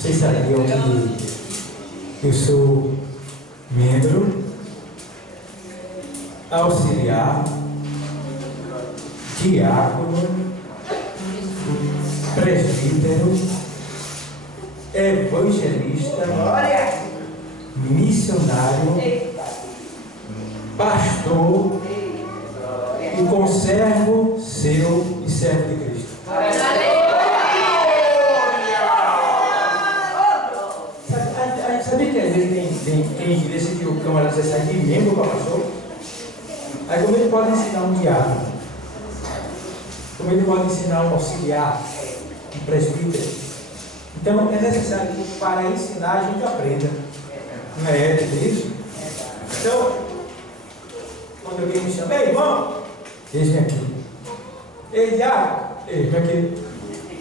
Vocês sabiam que eu sou membro, auxiliar, diácono, presbítero, evangelista, missionário, pastor e conservo seu e servo de Cristo. Sabia que às vezes tem igreja que o camarada já sai de membro para pastor? Aí como ele pode ensinar um diácono? Como ele pode ensinar um auxiliar, um presbítero? Então é necessário que para ensinar a gente aprenda. Não é isso? Então, quando alguém me chama, ei irmão, eis-me aqui. Ei diácono, eis-me aqui.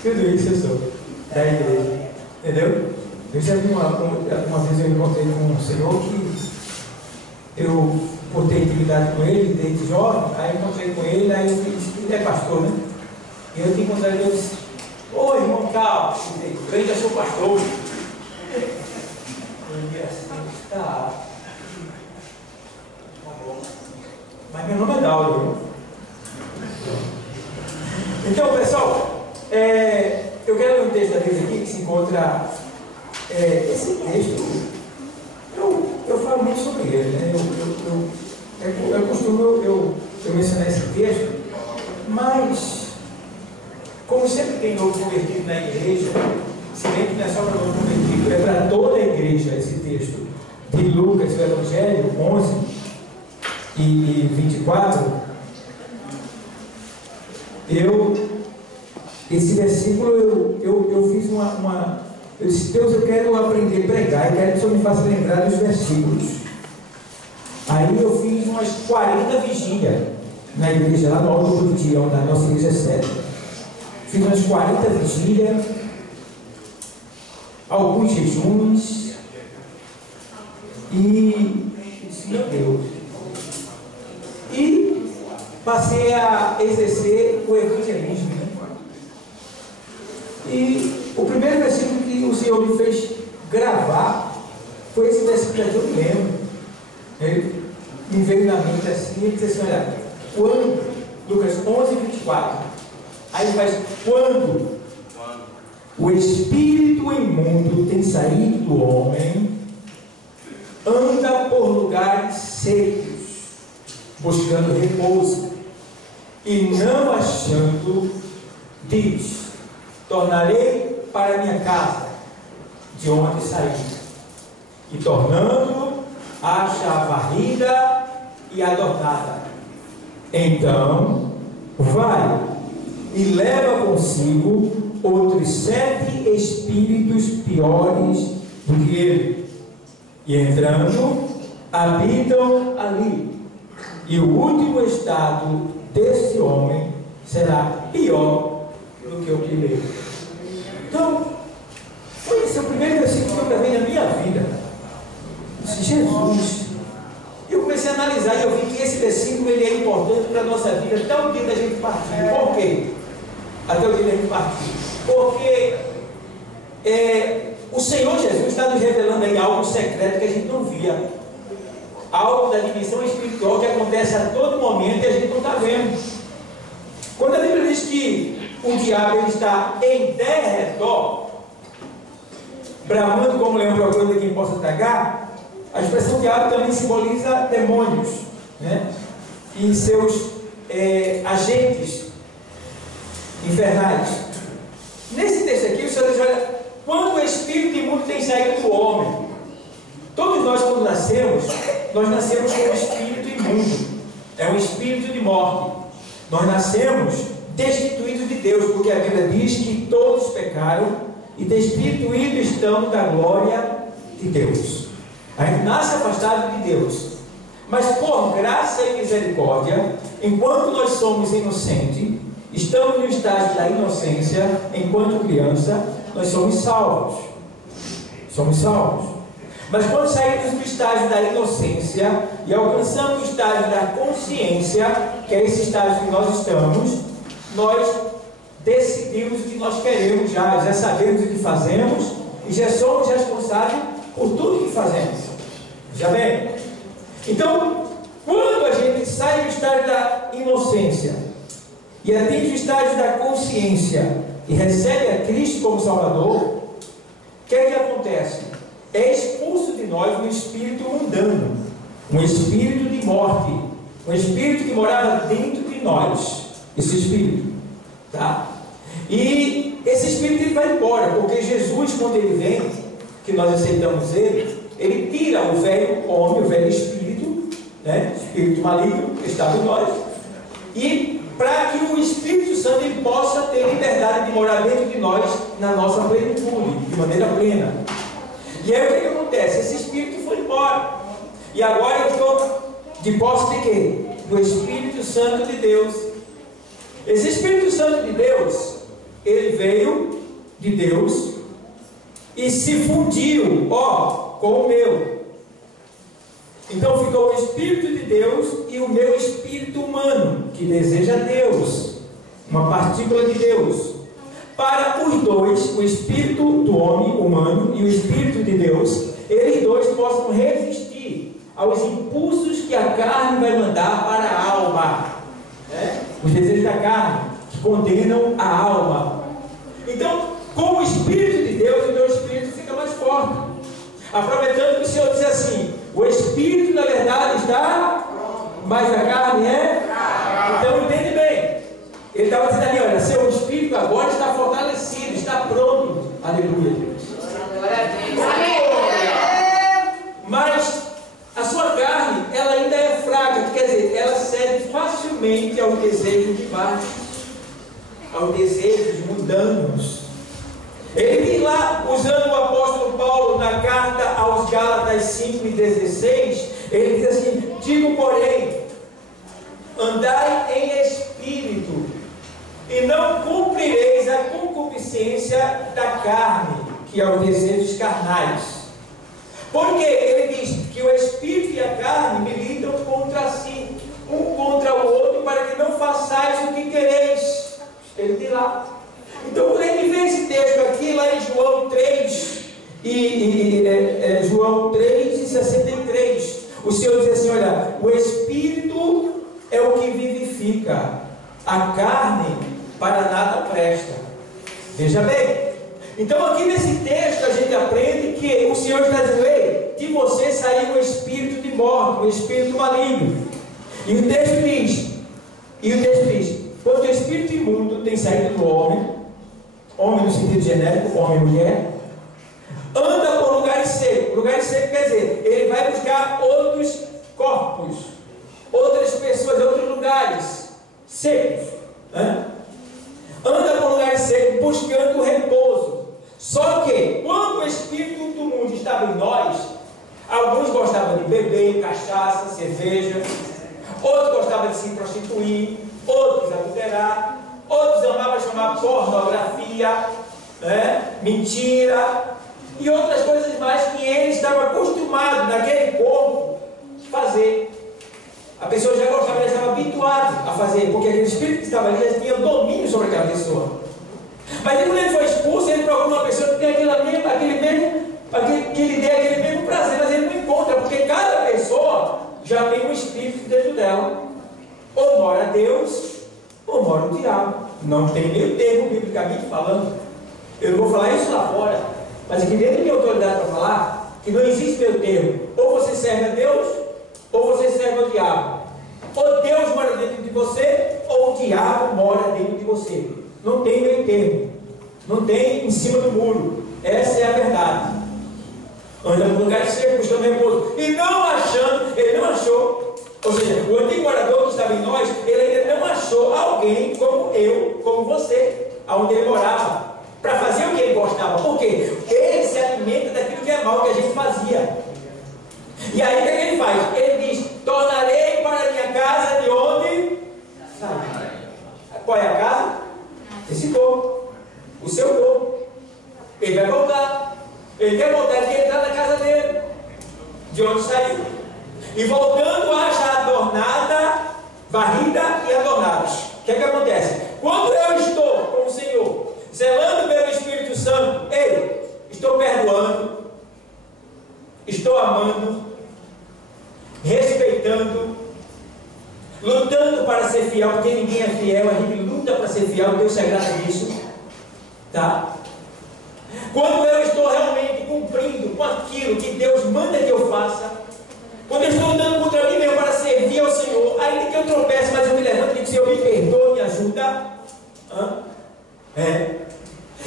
Tudo isso eu sou da igreja. Entendeu? Eu já vi uma vez eu encontrei com um senhor que eu botei intimidade com ele desde jovem, aí eu encontrei com ele, aí eu disse que ele é pastor, né? E eu tinha encontrado ele e disse, ô irmão Carlos, eu ainda sou pastor. Eu disse assim, tá bom. Mas meu nome é Dauro, viu? Então pessoal, eu quero ler um texto da Bíblia aqui que se encontra. Esse texto, eu falo muito sobre ele, né? Eu costumo mencionar esse texto, mas, como sempre tem novo convertido na igreja, se bem que não é só para novo convertido, é para toda a igreja esse texto de Lucas, o Evangelho 11 e 24, esse versículo eu fiz eu disse, Deus, eu quero aprender a pregar, e quero que o Senhor me faça lembrar dos versículos. Aí eu fiz umas 40 vigílias na igreja, lá no Alto do Buriti, onde a nossa igreja é sede. Fiz umas 40 vigílias, alguns jejuns, e disse, meu Deus. E passei a exercer o evangelismo, né? E o primeiro versículo que o Senhor me fez gravar foi esse versículo que eu me lembro. Ele me veio na mente assim, ele disse assim, olha, quando, Lucas 11, 24, aí ele faz, quando o espírito imundo tem saído do homem, anda por lugares secos, buscando repouso, e não achando, diz, tornarei para a minha casa, de onde saí, e tornando, acha a varrida e adornada. Então, vai e leva consigo outros 7 espíritos piores do que ele, e entrando, habitam ali. E o último estado desse homem será pior do que o primeiro. Então, foi esse o primeiro versículo que eu gravei na minha vida. Disse, Jesus. E eu comecei a analisar e eu vi que esse versículo ele é importante para a nossa vida até o dia da gente partir. Por quê? Até o dia da gente partir. Porque o Senhor Jesus está nos revelando aí algo secreto que a gente não via. Algo da dimensão espiritual que acontece a todo momento e a gente não está vendo. Quando a Bíblia diz que o diabo ele está em derredor, bramando como leão procurando quem possa tragar, a expressão diabo também simboliza demônios, né? E seus agentes infernais. Nesse texto aqui, o Senhor diz, olha, quando o espírito imundo tem saído do homem, todos nós quando nascemos, nós nascemos com um espírito imundo, é um espírito de morte. Nós nascemos destituídos de Deus, porque a Bíblia diz que todos pecaram e destituídos estão da glória de Deus. A gente nasce afastado de Deus, mas por graça e misericórdia, enquanto nós somos inocentes, estamos no estágio da inocência, enquanto criança, nós somos salvos. Somos salvos. Mas quando saímos do estágio da inocência e alcançamos o estágio da consciência, que é esse estágio que nós estamos, nós decidimos o que nós queremos já sabemos o que fazemos e já somos responsáveis por tudo que fazemos. Já bem? Então, quando a gente sai do estágio da inocência e atinge o estágio da consciência e recebe a Cristo como Salvador, o que é que acontece? É expulso de nós um espírito mundano, um espírito de morte, um espírito que morava dentro de nós, esse espírito, tá? E esse espírito ele vai embora, porque Jesus, quando ele vem, que nós aceitamos ele tira o velho homem, o velho espírito, né? Espírito maligno que estava em nós, e para que o Espírito Santo ele possa ter liberdade de morar dentro de nós na nossa plenitude, de maneira plena. E aí o que acontece? Esse Espírito foi embora, e agora eu estou de posse de quê? Do Espírito Santo de Deus. Esse Espírito Santo de Deus, ele veio de Deus e se fundiu, com o meu. Então ficou o Espírito de Deus e o meu espírito humano, que deseja Deus, uma partícula de Deus. Para os dois, o espírito do homem humano e o espírito de Deus, eles dois possam resistir aos impulsos que a carne vai mandar para a alma, né? Os desejos da carne, que condenam a alma. Então, com o Espírito de Deus, o meu espírito fica mais forte. Aproveitando que o Senhor diz assim: o Espírito da verdade está, mas a carne é. Então, entende bem. Ele estava dizendo ali: olha, seu espírito agora está fortalecido, está pronto. Aleluia, Deus. Mas a sua carne, ela ainda é fraca, quer dizer, ela cede facilmente ao desejo de baixo, aos desejos mundanos. Ele diz lá, usando o apóstolo Paulo na carta aos Gálatas 5:16, ele diz assim: digo, porém, andai em espírito, e não cumprireis a concupiscência da carne, que é os desejos carnais. Porque ele diz que o espírito e a carne militam contra si, um contra o outro, para que não façais o que quereis. Ele diz lá. Então, quando a gente vê esse texto aqui, lá em João 3, João 3:63, o Senhor diz assim: olha, o Espírito é o que vivifica, a carne para nada presta. Veja bem. Então, aqui nesse texto, a gente aprende que o Senhor está dizendo: ei, de você saiu um espírito de morte, um espírito maligno. E o texto diz, quando o espírito imundo tem saído do homem no sentido genérico, homem e mulher, anda por lugares secos. Lugares secos quer dizer, ele vai buscar outros corpos, outras pessoas, outros lugares secos, né? Anda por lugares secos, buscando repouso. Só que, quando o espírito do mundo estava em nós, alguns gostavam de beber cachaça, cerveja, outros gostavam de se prostituir, outros adulterar, outros amavam chamar pornografia, né? Mentira e outras coisas mais que ele estava acostumado naquele corpo fazer. A pessoa já gostava, já estava habituado a fazer, porque aquele espírito que estava ali já tinha domínio sobre aquela pessoa. Mas quando ele foi expulso, ele procura uma pessoa que tem aquele mesmo prazer, mas ele não encontra, porque cada pessoa já tem um espírito dentro dela. Ou mora Deus, ou mora o diabo. Não tem meio termo, biblicamente falando. Eu não vou falar isso lá fora, mas aqui dentro tem autoridade para falar que não existe meio termo. Ou você serve a Deus, ou você serve ao diabo. Ou Deus mora dentro de você, ou o diabo mora dentro de você. Não tem meio termo, não tem em cima do muro. Essa é a verdade. Anda por lugares secos, buscando repouso, e ele não achou. Ou seja, o antigo morador que estava em nós, ele ainda não achou alguém como eu, como você, aonde ele morava, para fazer o que ele gostava. Por quê? Ele se alimenta daquilo que é mal, que a gente fazia. E aí o que ele faz? Ele diz: tornarei para a minha casa de onde saí. Qual é a casa? Esse corpo, o seu corpo. Ele vai voltar. Ele quer voltar, ele quer entrar na casa dele, de onde saiu. E voltando, acha adornada, varrida e adornada. O que é que acontece? Quando eu estou com o Senhor, zelando pelo Espírito Santo, estou perto gente luta para ser fiel, Deus se agrada disso. Tá? Quando eu estou realmente cumprindo com aquilo que Deus manda que eu faça, quando eu estou lutando contra mim mesmo para servir ao Senhor, ainda que eu tropece, mas eu me levanto e digo: Senhor, me perdoa, me ajuda.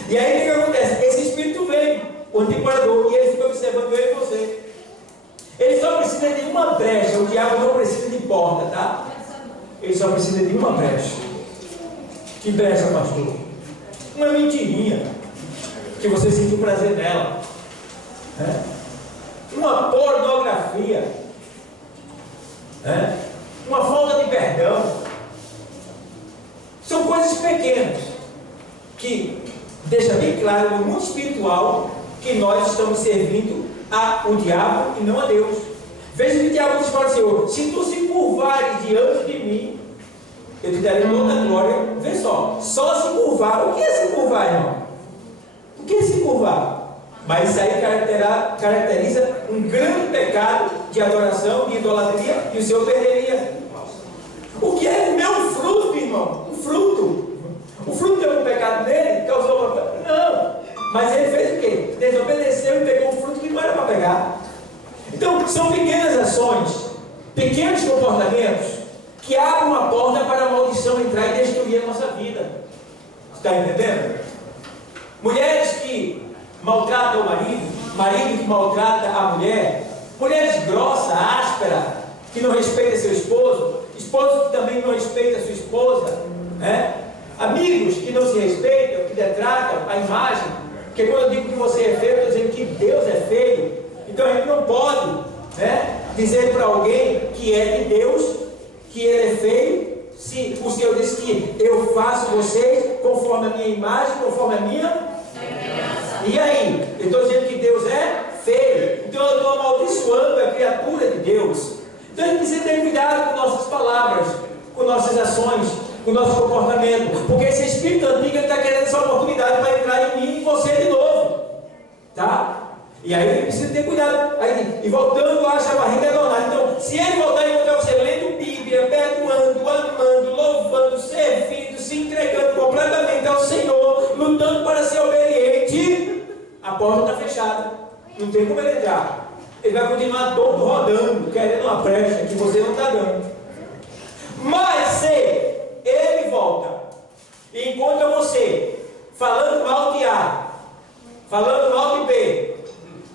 E aí o que acontece? Esse espírito vem, o antiparador, e ele fica observando eu e você. Ele só precisa de uma brecha. O diabo não precisa de porta, tá? Ele só precisa de uma brecha. Que brecha, pastor? Uma mentirinha que você sentiu prazer nela, uma pornografia, uma falta de perdão. São coisas pequenas que deixa bem claro no mundo espiritual que nós estamos servindo ao diabo e não a Deus. Veja que o diabo diz para o Senhor: se tu se curvares diante de mim, eu te darei toda a glória. Vê só se curvar. O que é se curvar, irmão? O que é se curvar? Mas isso aí caracteriza um grande pecado de adoração, de idolatria, e o Senhor perderia. O que é comer um fruto, irmão? Um fruto. O fruto deu um pecado nele, causou uma... Não. Mas ele fez o quê? Desobedeceu e pegou um fruto que não era para pegar. Então, são pequenas ações, pequenos comportamentos que abrem uma porta para a maldição entrar e destruir a nossa vida. Está entendendo? Mulheres que maltratam o marido que maltrata a mulher, mulheres grossas, ásperas, que não respeitam seu esposo que também não respeitam sua esposa, amigos que não se respeitam, que detratam a imagem. Porque quando eu digo que você é feio, eu estou dizendo que Deus é feio. Então a gente não pode dizer para alguém que é de Deus que ele é feio, se o Senhor disse que eu faço vocês conforme a minha imagem, conforme a minha. E aí? Eu estou dizendo que Deus é feio. Então eu estou amaldiçoando a criatura de Deus. Então a gente precisa ter cuidado com nossas palavras, com nossas ações, com o nosso comportamento, porque esse espírito antigo está querendo essa oportunidade para entrar em mim e em você de novo, tá? E aí ele precisa ter cuidado. Aí, e voltando, acha a barriga adornada. Então, se ele voltar e encontrar você lendo Bíblia, perdoando, amando, louvando, servindo, se entregando completamente ao Senhor, lutando para ser obediente, a porta está fechada, não tem como ele entrar. Ele vai continuar todo rodando, querendo uma brecha que você não está dando. Mas se ele volta e encontra você falando mal de A, falando mal de B,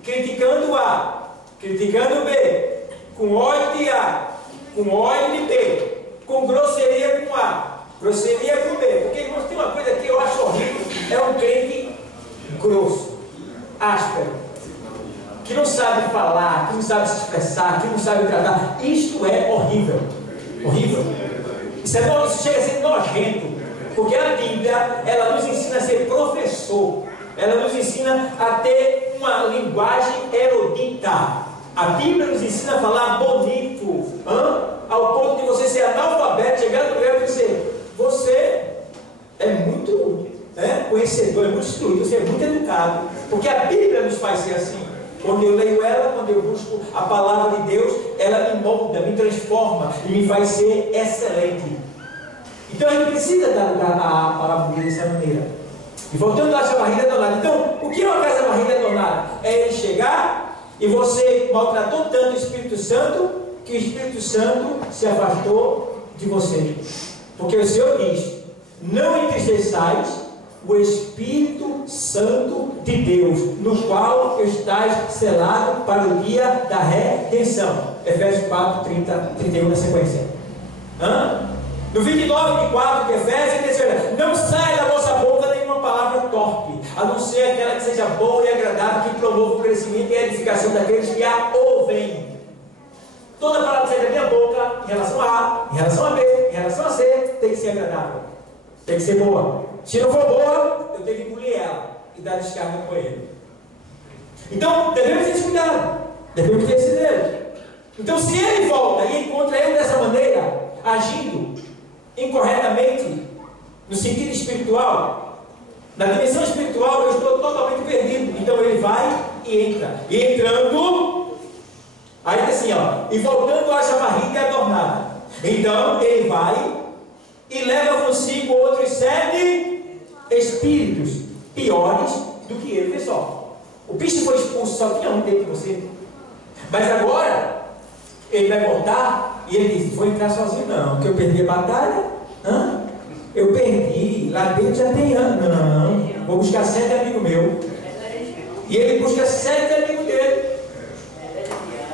criticando A, criticando B, com ódio de A, com ódio de B, com grosseria com A, grosseria com B, porque, irmãos, tem uma coisa que eu acho horrível: é um crente grosso, áspero, que não sabe falar, que não sabe se expressar, que não sabe tratar. Isto é horrível, horrível. Isso chega a ser nojento, porque a Bíblia, ela nos ensina a ser professor, ela nos ensina a ter uma linguagem erudita. A Bíblia nos ensina a falar bonito, ao ponto de você ser analfabeto, chegar no lugar e dizer: você é muito conhecedor, é muito instruído, você é muito educado, porque a Bíblia nos faz ser assim. Quando eu leio ela, quando eu busco a palavra de Deus, ela me molda, me transforma e me faz ser excelente. Então a gente precisa dar lugar à palavra de Deus dessa maneira. E voltando a essa barriga adornada. Então, o que é uma casa barriga adornada? É ele chegar e você maltratou tanto o Espírito Santo que o Espírito Santo se afastou de você. Porque o Senhor diz: não entristeçais o Espírito Santo de Deus, no qual estás selado para o dia da redenção. Efésios 4, 30, 31 na sequência. No 29 de 4 de Efésios, ele diz: não saia da vossa boca nenhuma palavra torpe, a não ser aquela que seja boa e agradável, que promova o crescimento e a edificação daqueles que a ouvem. Toda palavra que sai da minha boca, em relação a A, em relação a B, em relação a C, tem que ser agradável, tem que ser boa. Se não for boa, eu tenho que engolir ela e dar descarga com ele. Então, devemos ter esse cuidado, devemos ter esse dedo. Então, se ele volta e encontra eu dessa maneira, agindo incorretamente, no sentido espiritual, na dimensão espiritual, eu estou totalmente perdido. Então, ele vai e entra. E entrando, aí assim, e voltando a essa barriga adornada. Então, ele vai e leva consigo outros 7 espíritos piores do que ele. Pessoal, o bicho foi expulso, só tinha um dentro de você. Mas agora ele vai voltar e ele diz: vou entrar sozinho não, que eu perdi a batalha. Eu perdi, lá dentro já tem anos. Não, vou buscar 7 amigos meus. E ele busca 7 amigos dele.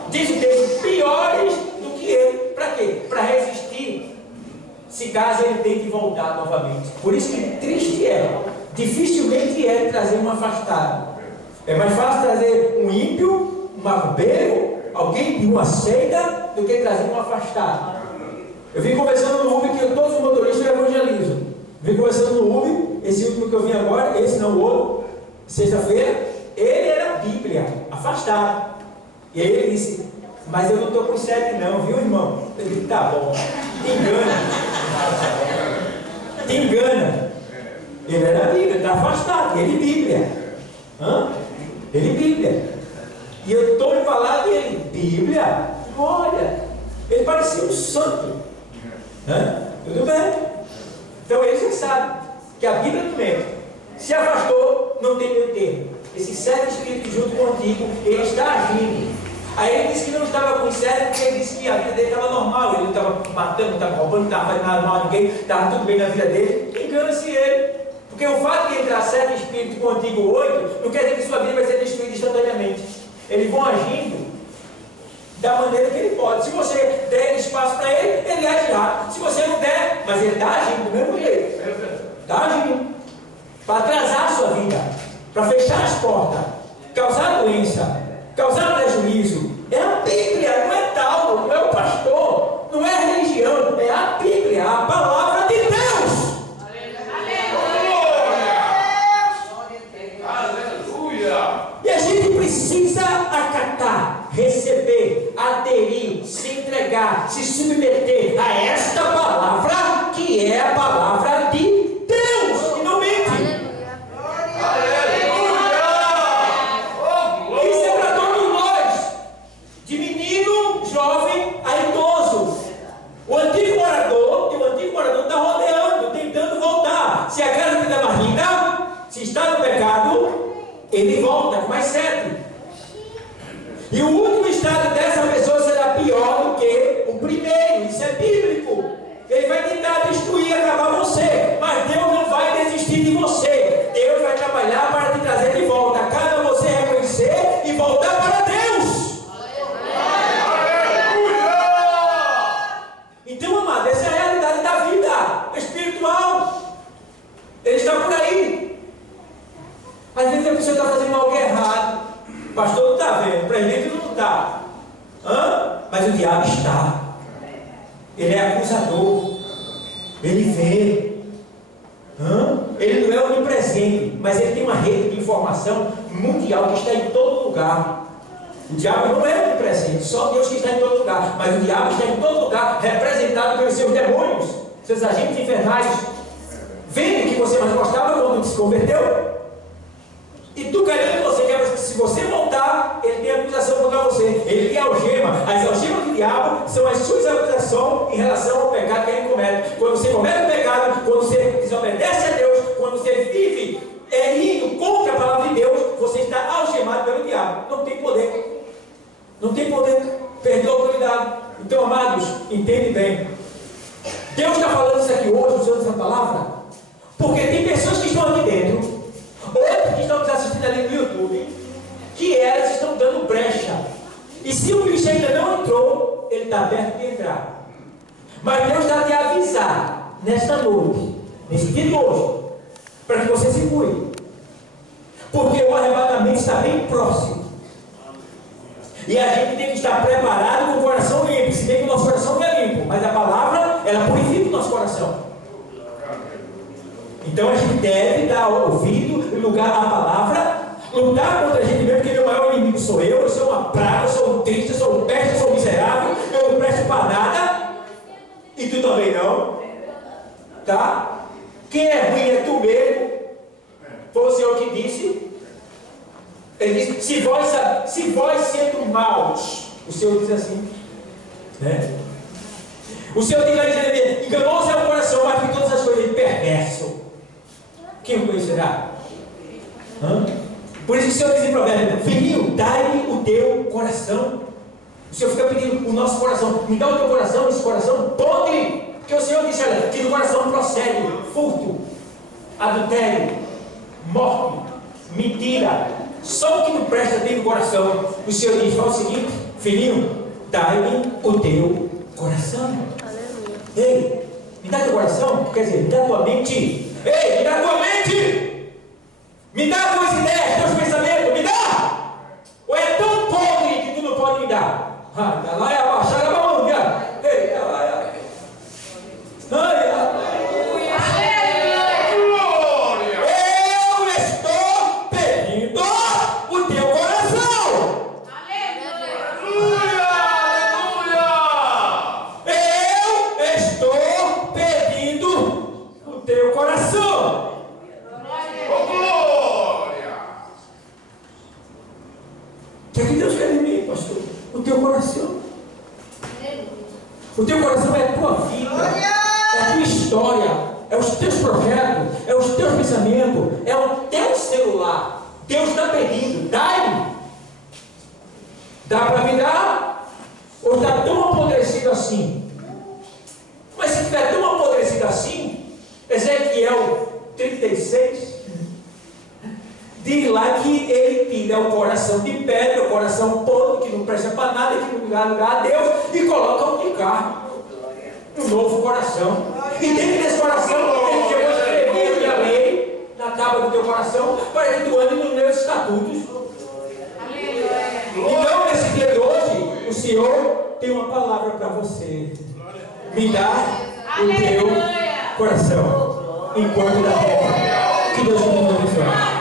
Diz o texto, piores do que ele. Para quê? Para resistir, se caso ele tem que voltar novamente. Por isso que triste dificilmente é trazer um afastado. É mais fácil trazer um ímpio, um macumbeiro, alguém de uma seita, do que trazer um afastado. Eu vim conversando no Uber que todos os motoristas evangelizam. Vim conversando no Uber, esse último que eu vim agora, esse não o outro, sexta-feira, ele era a Bíblia, afastado. E aí ele disse: mas eu não estou com 7 não, viu, irmão? Eu disse: tá bom, te engana. Ele era a Bíblia, está afastado, ele Bíblia. Ele Bíblia. E eu estou me falando dele, Bíblia, olha, ele parecia um santo. Tudo bem. Então ele já sabe que a Bíblia não mente. Se afastou, não tem meio termo. Esses 7 espíritos junto contigo, ele está agindo. Aí ele disse que não estava com 7, porque ele disse que a vida dele estava normal. Ele não estava matando, não estava roubando, não estava fazendo nada mal a ninguém, estava tudo bem na vida dele. Engana-se ele. Porque o fato de entrar 7 espíritos contigo, 8, não quer dizer que sua vida vai ser destruída instantaneamente. Eles vão agindo da maneira que ele pode. Se você der espaço para ele, ele agirá. Se você não der, mas ele está agindo do mesmo jeito. Está agindo. Para atrasar a sua vida, para fechar as portas, causar doença, causar prejuízo. É a Bíblia, não é tal, não é o pastor, não é a religião, é a Bíblia, a palavra de Deus. Aleluia! E a gente precisa acatar, receber, aderir, se entregar, se submeter a esta palavra, que é a palavra de Deus, que não mente. Isso é para todos nós, de menino, jovem a idoso. O antigo morador está rodeando, tentando voltar. Se a casa da barriga, se está no pecado, ele volta com mais 7. E o último estado dessa pessoa será pior do que o primeiro. Isso é bíblico. Ele vai tentar destruir, acabar você, mas Deus não vai desistir de você. Deus vai trabalhar para te trazer de volta. Cada você reconhecer e voltar para Deus. Então, amado, essa é a realidade da vida espiritual. Ele está por aí. Às vezes a pessoa está fazendo algo errado. O pastor não está vendo, o presidente não está. Mas o diabo está. Ele é acusador. Ele vê. Ele não é onipresente, mas ele tem uma rede de informação mundial que está em todo lugar. O diabo não é onipresente, só Deus que está em todo lugar. Mas o diabo está em todo lugar, representado pelos seus demônios, seus agentes infernais. Vendo que você mais gostava quando se converteu. E tu querendo você, que se você voltar, ele tem acusação contra você. Ele tem algema. As algemas do diabo são as suas acusações em relação ao pecado que ele comete. Quando você comete o pecado, quando você desobedece a Deus, quando você vive indo contra a palavra de Deus, você está algemado pelo diabo. Não tem poder. Não tem poder. Perdeu a autoridade. Então, amados, entende bem. Deus está falando isso aqui hoje, usando essa palavra, porque tem pessoas que estão aqui dentro, outros que estão nos assistindo ali no YouTube, que elas estão dando brecha. E se o bicho ainda não entrou, ele está perto de entrar. Mas Deus está te avisar nesta noite, nesse dia de hoje, para que você se cuide. Porque o arrebatamento está bem próximo. E a gente tem que estar preparado com o coração limpo. Se bem que o nosso coração não é limpo, mas a palavra, ela purifica o nosso coração. Então a gente deve dar ouvido, lugar à palavra, lutar contra a gente mesmo, porque meu maior inimigo sou eu sou uma praga, eu sou um triste, eu sou um peste, eu sou um miserável, eu não presto para nada, e tu também não, tá? Quem é ruim é tu mesmo. Foi o Senhor que disse. Ele disse: se vós sendo maus, o Senhor diz assim, né? O Senhor diz a Jeremias: enganoso é o coração, coração mais que todas as coisas, ele perverso. Quem o conhecerá? Por isso que o Senhor diz em Provérbios: filhinho, dai-me o teu coração. O Senhor fica pedindo o nosso coração. Me dá o teu coração, esse coração podre. Porque o Senhor disse, olha, que do coração procede furto, adultério, morte, mentira. Só o que não presta dentro do coração. O Senhor diz, fala o seguinte: filhinho, dai-me o teu coração. Ei, me dá teu coração, quer dizer, me dá tua mente. Ei, me dá tua mente. Me dá tuas ideias, teus pensamentos, me dá. Ou é tão podre que tu não pode me dar? Lá é abaixar a mão, ei, eu estou pedindo o teu coração. Eu estou pedindo o teu coração. O que é que Deus quer de mim, pastor? O teu coração. O teu coração é a tua vida, é a tua história, é os teus projetos, é os teus pensamentos, é o teu celular. Deus está pedindo, dai-me. Dá para me dar? Ou está tão apodrecido assim? Mas se estiver tão apodrecido assim, Ezequiel 36 diz lá que ele tira o coração de pedra, o coração podre, que não presta para nada, que não dá lugar a Deus, e coloca um de carne, um novo coração. E dentro desse coração, ele chegou a escrever a lei na tábua do teu coração, para que tu ande nos meus estatutos. Então, nesse dia de hoje, o Senhor tem uma palavra para você: me dá o teu coração, enquanto da terra. Que Deus te abençoe.